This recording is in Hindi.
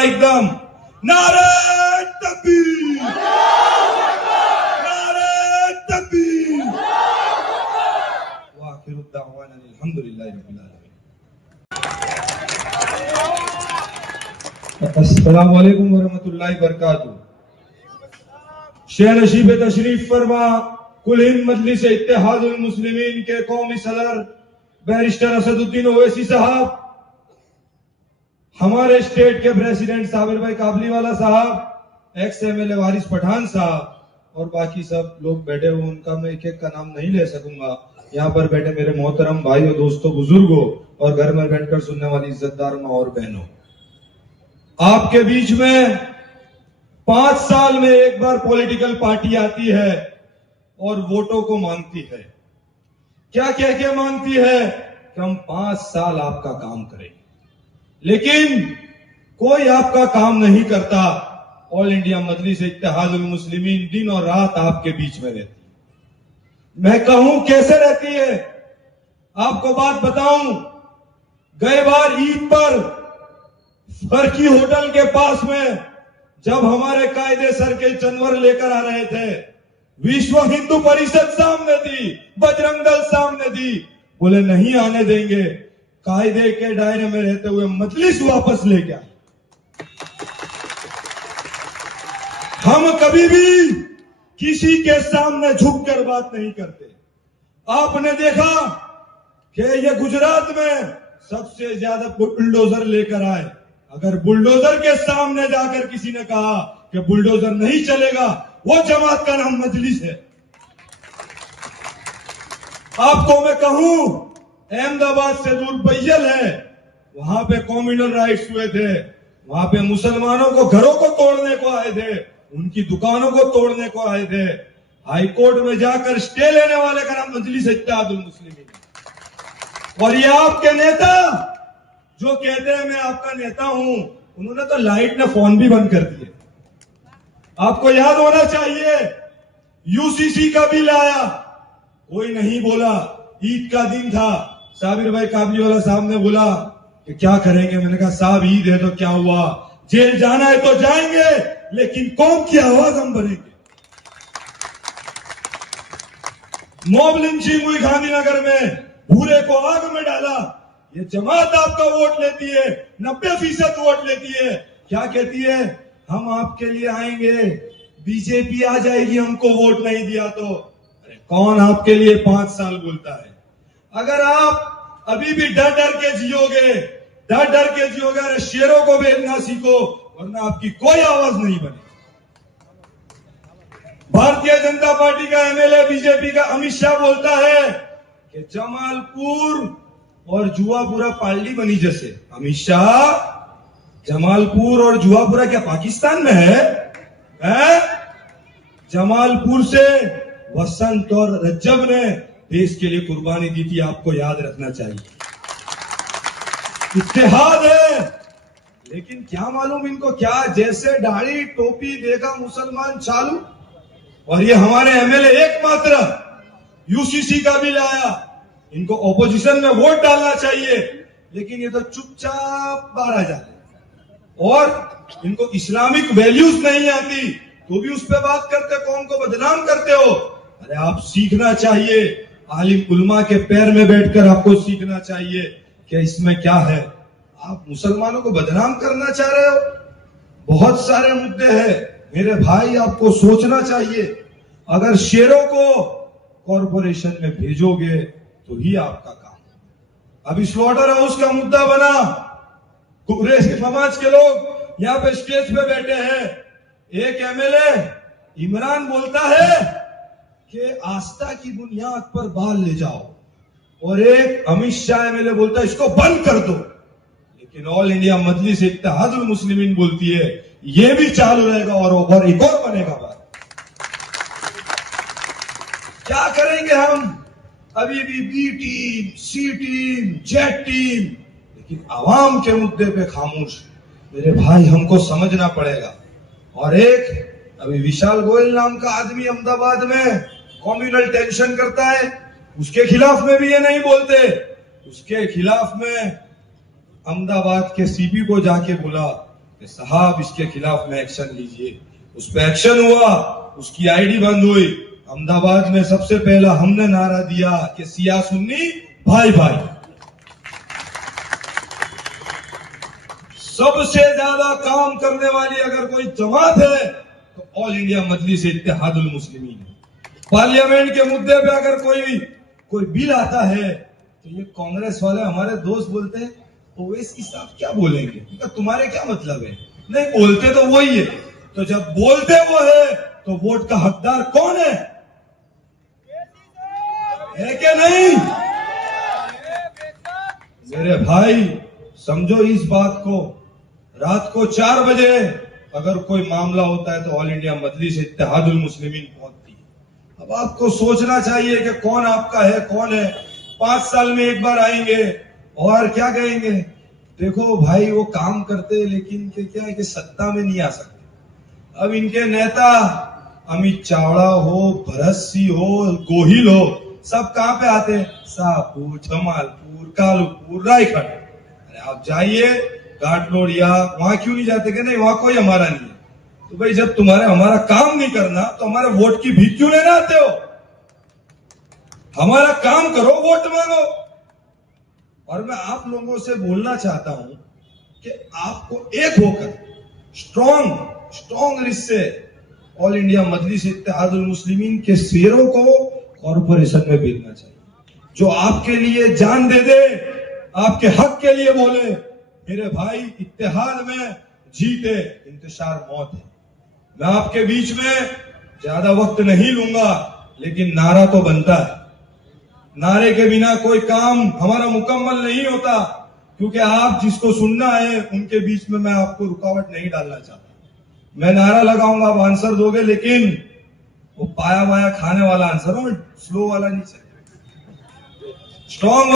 वाला एकदम नारे तकबीर, नारे तकबीर। व आखिरु दावाना अल्हम्दुलिल्लाहि रब्बिल आलमीन। अस्सलामु अलैकुम व रहमतुल्लाहि व बरकातुहू। शेर नशीब तशरीफ फरमा कुल हिंद मजलिस इत्तेहादुल मुस्लिमीन के कौमी सदर बैरिस्टर असदुद्दीन ओवैसी साहब, हमारे स्टेट के प्रेसिडेंट साबिर भाई काबलीवाला साहब, एक्स एमएलए वारिस पठान साहब और बाकी सब लोग बैठे हुए, उनका मैं एक एक का नाम नहीं ले सकूंगा। यहाँ पर बैठे मेरे मोहतरम भाई और दोस्तों, बुजुर्गों और घर में बैठकर सुनने वाली इज्जतदार माँ और बहनों, आपके बीच में 5 साल में एक बार पॉलिटिकल पार्टी आती है और वोटों को मांगती है। क्या कह के मांगती है कि हम 5 साल आपका काम करेंगे, लेकिन कोई आपका काम नहीं करता। ऑल इंडिया मजलिस इत्तेहादुल मुस्लिमीन दिन और रात आपके बीच में रहती। मैं कहूं कैसे रहती है, आपको बात बताऊं। गए बार ईद पर फर्की होटल के पास में जब हमारे कायदे सर के जानवर लेकर आ रहे थे, विश्व हिंदू परिषद सामने थी, बजरंग दल सामने थी, बोले नहीं आने देंगे, कायदे के दायरे में रहते हुए मजलिस वापस ले गया। हम कभी भी किसी के सामने झुककर बात नहीं करते। आपने देखा कि ये गुजरात में सबसे ज्यादा बुलडोजर लेकर आए। अगर बुलडोजर के सामने जाकर किसी ने कहा कि बुलडोजर नहीं चलेगा, वो जमात का नाम मजलिस है। आपको मैं कहूं, अहमदाबाद से दूर बैयल है, वहां पे कम्युनल राइट्स हुए थे, वहां पे मुसलमानों को घरों को तोड़ने को आए थे, उनकी दुकानों को तोड़ने को आए थे। हाई कोर्ट में जाकर स्टे लेने वाले का नाम मजलिस इत्तेहादुल मुस्लिमीन। और ये आपके नेता जो कहते हैं मैं आपका नेता हूं, उन्होंने तो लाइट ने फोन भी बंद कर दिए। आपको याद होना चाहिए, यूसीसी का बिल आया, कोई नहीं बोला। ईद का दिन था, साबिर भाई काबलीवाला साहब ने बोला कि क्या करेंगे। मैंने कहा साहब ईद है तो क्या हुआ, जेल जाना है तो जाएंगे, लेकिन कौम की आवाज हम भरेंगे। मॉब लिंचिंग हुई गांधीनगर में, भूरे को आग में डाला। ये जमात आपका वोट लेती है, 90% वोट लेती है। क्या कहती है, हम आपके लिए आएंगे, बीजेपी आ जाएगी हमको वोट नहीं दिया तो। अरे कौन आपके लिए 5 साल बोलता है। अगर आप अभी भी डर डर के जियोगे, डर डर के जियोगे, अरे शेरों को भेजना सीखो, वरना आपकी कोई आवाज नहीं बनेगी। भारतीय जनता पार्टी का एमएलए बीजेपी का अमित शाह बोलता है कि जमालपुर और जुआपुरा पार्टी बनी जैसे। अमित शाह, जमालपुर और जुआपुरा क्या पाकिस्तान में है? जमालपुर से वसंत और रज्जब ने देश के लिए कुर्बानी दी थी, आपको याद रखना चाहिए। इत्तेहाद है, लेकिन क्या मालूम इनको क्या, जैसे दाढ़ी टोपी देगा मुसलमान चालू। और ये हमारे एमएलए एकमात्र यूसीसी का बिल आया, इनको ऑपोजिशन में वोट डालना चाहिए, लेकिन ये तो चुपचाप बाहर आ जाते और इनको इस्लामिक वैल्यूज नहीं आती तो भी उस पर बात करते, कौम को बदनाम करते हो। अरे आप सीखना चाहिए, आलिम उलमा के पैर में बैठकर आपको सीखना चाहिए कि इसमें क्या है। आप मुसलमानों को बदनाम करना चाह रहे हो। बहुत सारे मुद्दे हैं मेरे भाई, आपको सोचना चाहिए। अगर शेरों को कॉरपोरेशन में भेजोगे तो ही आपका काम। अभी स्लॉटर हाउस का मुद्दा बना, पूरे समाज के लोग यहाँ पे स्टेज पे बैठे हैं। एक एमएलए इमरान बोलता है कि आस्था की बुनियाद पर बाल ले जाओ, और एक अमित शाह एमएलए बोलता है इसको बंद कर दो। लेकिन ऑल इंडिया मजलिस इत्तेहादुल मुस्लिमीन बोलती है ये भी चालू रहेगा और एक और बनेगा बात। क्या करेंगे हम? अभी भी बी टीम, सी टीम, जेड टीम, लेकिन आवाम के मुद्दे पे खामोश। मेरे भाई हमको समझना पड़ेगा। और एक अभी विशाल गोयल नाम का आदमी अहमदाबाद में कम्युनल टेंशन करता है, उसके खिलाफ में भी ये नहीं बोलते। उसके खिलाफ में अहमदाबाद के सीपी को जाके बोला कि साहब इसके खिलाफ में एक्शन लीजिए। उस पर एक्शन हुआ, उसकी आईडी बंद हुई। अहमदाबाद में सबसे पहला हमने नारा दिया कि सिया सुन्नी भाई भाई। सबसे ज्यादा काम करने वाली अगर कोई जमात है तो ऑल इंडिया मजलिस इत्तेहादुल मुस्लिमीन है। पार्लियामेंट के मुद्दे पे अगर कोई बिल आता है तो ये कांग्रेस वाले हमारे दोस्त बोलते हैं ओवैसी साहब क्या बोलेंगे, तुम्हारे क्या मतलब है। नहीं, बोलते तो वही है। तो जब बोलते वो है तो वोट का हकदार कौन है कि नहीं? मेरे भाई समझो इस बात को। रात को 4 बजे अगर कोई मामला होता है तो ऑल इंडिया मजलिस इत्तेहादुल मुस्लिमीन पहुंचती है। अब आपको सोचना चाहिए कि कौन आपका है कौन है। 5 साल में एक बार आएंगे और क्या कहेंगे, देखो भाई वो काम करते लेकिन क्या है कि सत्ता में नहीं आ सकते। अब इनके नेता अमित चावड़ा हो, भरत सिंह हो, गोहिल हो, सब कहां पे आते हैं? शाहपुर, जमालपुर, कालूपुर, रायखंड। अरे आप जाइए घाटलोड़िया, वहां क्यों नहीं जाते? कि नहीं वहां कोई हमारा नहीं है। तो भाई जब तुम्हारे हमारा काम नहीं करना तो हमारे वोट की भीख क्यों लेने आते हो? हमारा काम करो, वोट मांगो। और मैं आप लोगों से बोलना चाहता हूं कि आपको एक होकर स्ट्रॉन्ग रिश्ते ऑल इंडिया मजलिस इत्तेहादुल मुस्लिमीन के शेरों को कॉर्पोरेशन में भेजना चाहिए, जो आपके लिए जान दे दे, आपके हक के लिए बोले। मेरे भाई इत्तेहाद में जीते, इंतशार मौत है। मैं आपके बीच में ज्यादा वक्त नहीं लूंगा, लेकिन नारा तो बनता है। नारे के बिना कोई काम हमारा मुकम्मल नहीं होता, क्योंकि आप जिसको सुनना है उनके बीच में मैं आपको रुकावट नहीं डालना चाहता। मैं नारा लगाऊंगा, आप आंसर दोगे, लेकिन वो पाया वाया खाने वाला आंसर हो, स्लो वाला नहीं चाहिए। स्ट्रॉन्ग